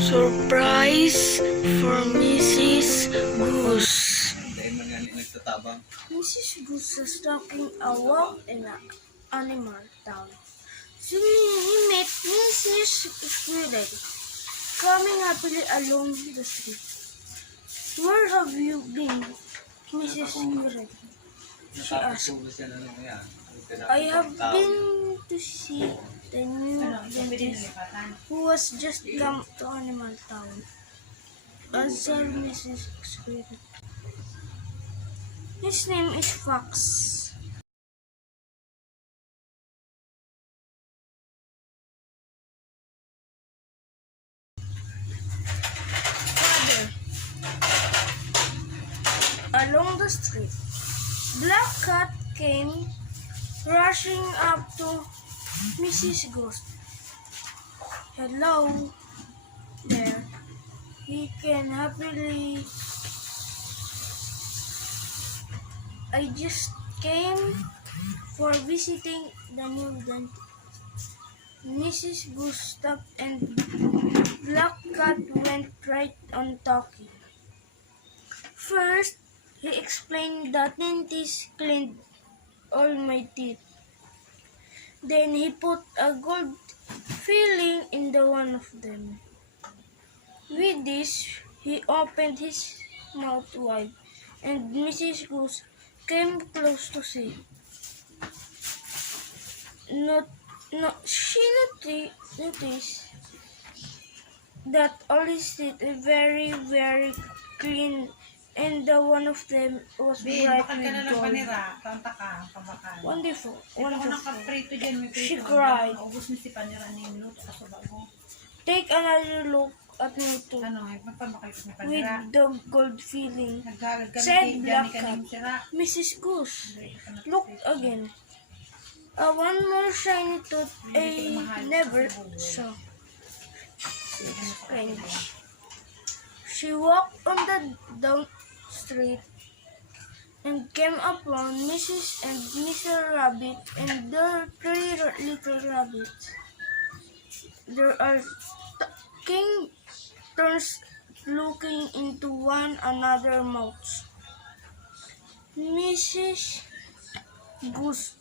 Surprise for Mrs. Goose. Mrs. Goose was taking a walk in an animal town. Soon he met Mrs. Squirrel coming happily along the street. "Where have you been, Mrs. Squirrel?" she asked. "I have been to see the new dentist who has just come to Animal Town," answered Mrs. Squirrel. "His name is Fox." Father. Along the street, Black Cat came rushing up to Mrs. Goose. "Hello there," he can happily. "I just came for visiting the new dentist." Mrs. Goose stopped and Black Cat went right on talking. First, he explained that dentist cleaned all my teeth. Then he put a gold filling in the one of them. With this, he opened his mouth wide, and Mrs. Goose came close to see. She noticed that all his teeth were very, very clean, and the one of them was bright with gold. Wonderful, wonderful. She cried. "Take another look at me too, with the gold filling," said Black Cat. Mrs. Goose looked again. "One more shiny tooth I never saw," she explained. She walked on the down street and came upon Mrs. and Mr. Rabbit and their 3 little rabbits. There are taking turns looking into one another's mouths. Mrs. Goose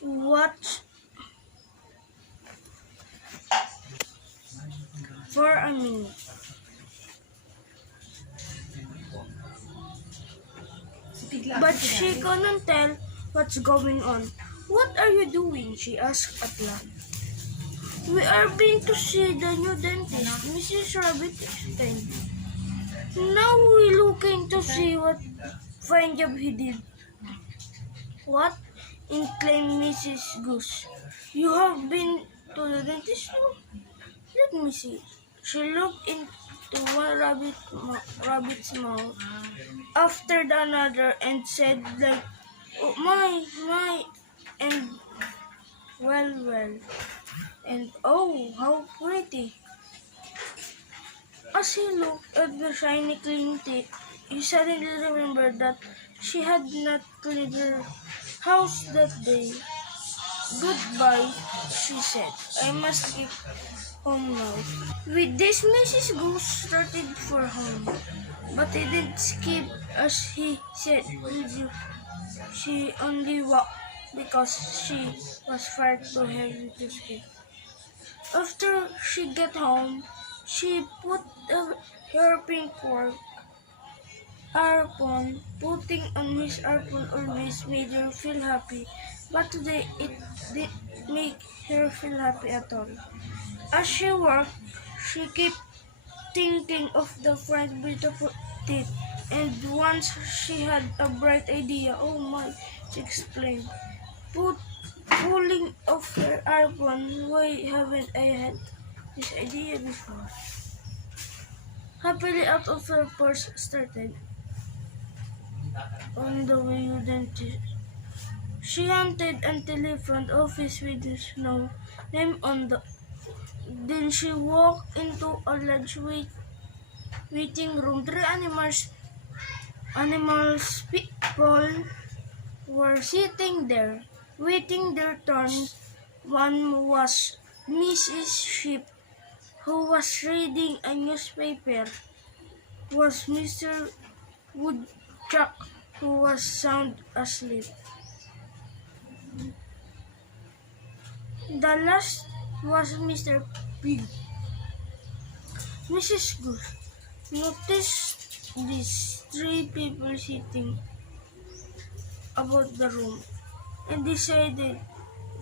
watched for a minute. But she couldn't tell what's going on. "What are you doing?" she asked at last. "We are being to see the new dentist," Mrs. Rabbit explained. "Now we're looking to see what fine job he did." "What?" exclaimed Mrs. Goose. "You have been to the dentist too? Let me see." She looked into one rabbit's mouth after the another and said like, "Oh my, and well, and oh, how pretty." As he looked at the shiny clean teeth, he suddenly remembered that she had not cleaned her house that day. "Goodbye," she said. "I must get home now." With this, Mrs. Goose started for home, but he didn't skip as he said with you. She only walked because she was far too heavy to skip. After she got home, she put her pink fork harpoon. Putting on his harpoon always made her feel happy, but today it didn't make her feel happy at all. As she worked, she kept thinking of the bright, beautiful teeth, and once she had a bright idea. "Oh my," she exclaimed, pulling off her harpoon. "Why haven't I had this idea before?" Happily out of her purse started on the way to the dentist. She hunted until he found office with his no name on the. Then she walked into a large waiting room. 3 animals people were sitting there, waiting their turns. One was Mrs. Sheep, who was reading a newspaper, was Mr. Woodchuck, who was sound asleep. The last was Mr. Pig. Mrs. Goose noticed these three people sitting about the room and decided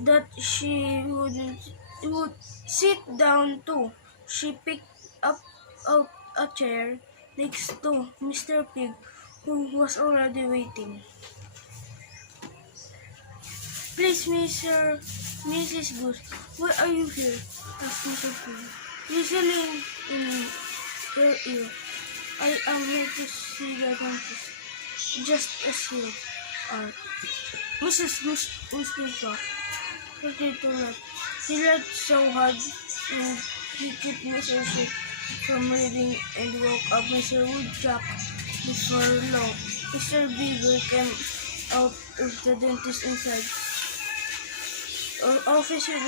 that she would sit down too. She picked up a chair next to Mr. Pig, who was already waiting. Please, Mrs. Goose, why are you here? Asked Mr. Pig, whistling in her ear. I am here to see the dentist, just as you are. Mrs. Goose whispered. He laughed so hard and he kept Mr. Sheep from reading and woke up Mr. Woodchuck before long. Mr. Beaver came out of the dentist inside office with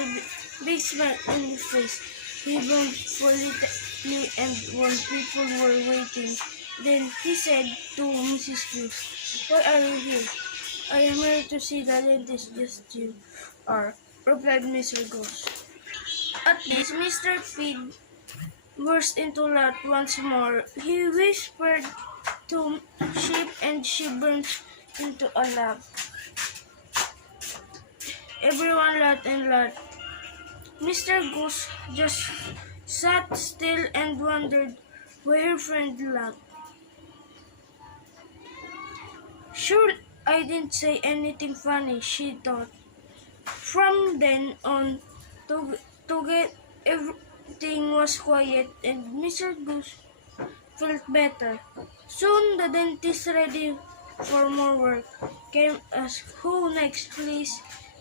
a big smile on his face. He bowed politely and when people were waiting, then he said to Mrs. Goose, "Why are you here?" "I am here to see the dentist just you are," replied Mr. Goose. At least Mr. Pig burst into laugh once more. He whispered to Sheep and she burst into a laugh. Everyone laughed and laughed. Mr. Goose just sat still and wondered why her friend laughed. Sure, I didn't say anything funny, she thought. From then on, to get everything was quiet and Mr. Goose felt better. Soon the dentist, ready for more work, came asked, "Who next, please?"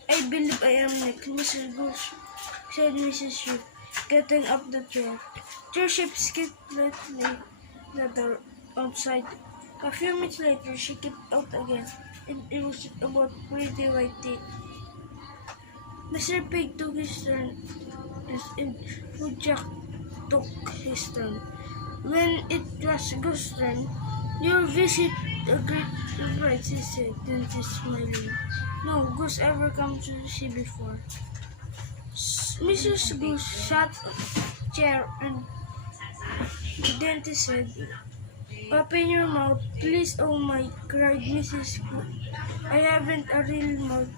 "I believe I am next, Mrs. Goose," said Mrs. Sheep, getting up the chair. Two sheep skipped lightly the door outside. A few minutes later, she came out again, and it was about pretty white teeth. Mr. Pig took his turn, and Woodchuck took his turn. When it was Goose's turn, "Your visit a great surprise," he said, dentist smiling. "No Goose ever come to see before." Mrs. Goose sat on a chair and the dentist said, "Open your mouth, please." "Oh my," cried Mrs. Goose. "I haven't a real mouth,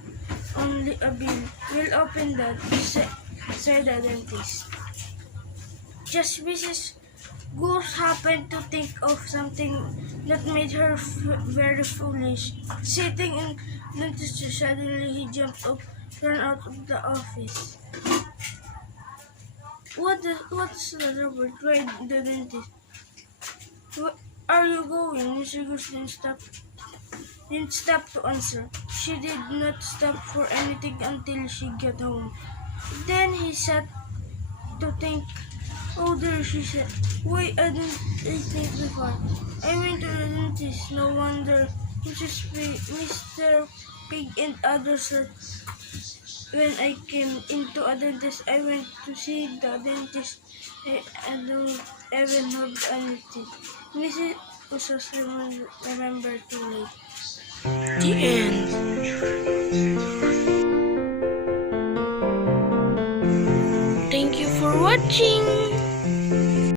only a bill." "We'll open that," said the dentist. Just Mrs. Goose happened to think of something that made her very foolish. Sitting in the dentist's chair, suddenly he jumped up, ran out of the office. What's the trouble?" cried the dentist. "Where are you going?" Mrs. Goose didn't stop to answer. She did not stop for anything until she got home. Then he sat to think. "Oh dear," she said. "Why didn't I think before? I went to the dentist. No wonder Mr. Pig and others said when I came into a dentist. I went to see the dentist. I don't even have anything." Mrs. Goose remembered too late. The end. Thank you for watching.